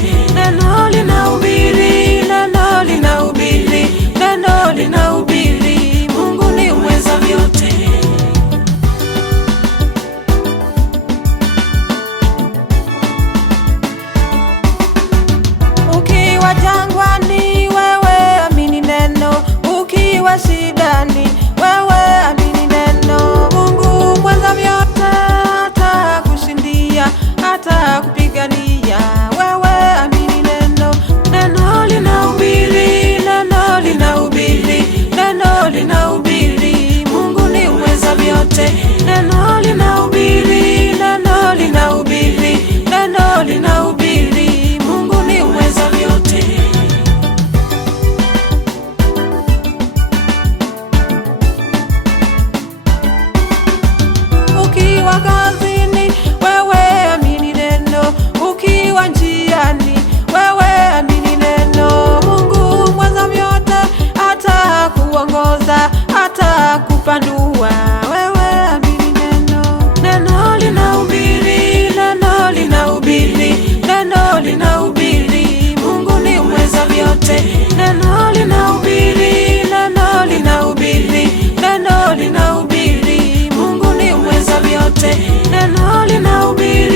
vyote. Neno linahubiri, neno linahubiri, neno linahubiri. Mungu ni mweza vyote. Ukiwa jangwani, wewe amini neno. Ukiwa shidani, wewe amini neno. Mungu mweza vyote, hata kushindia, hata kupigania. Wewe amini neno. Neno linahubiri, neno linahubiri, neno linahubiri. Mungu ni mweza vyote. Neno linahubiri, neno linahubiri, neno linahubiri. Mungu ni mweza vyote. Ukiwa kazini, wewe amini neno. Ukiwa njiani, wewe amini neno. Mungu mweza vyote, hata kuongoza, hata kupandua. Wewe amini neno. Neno linahubiri, neno linahubiri, neno linahubiri. Mungu ni mweza vyote. Neno linahubiri, neno linahubiri, neno linahubiri. Mungu ni mweza vyote. Neno linahubiri.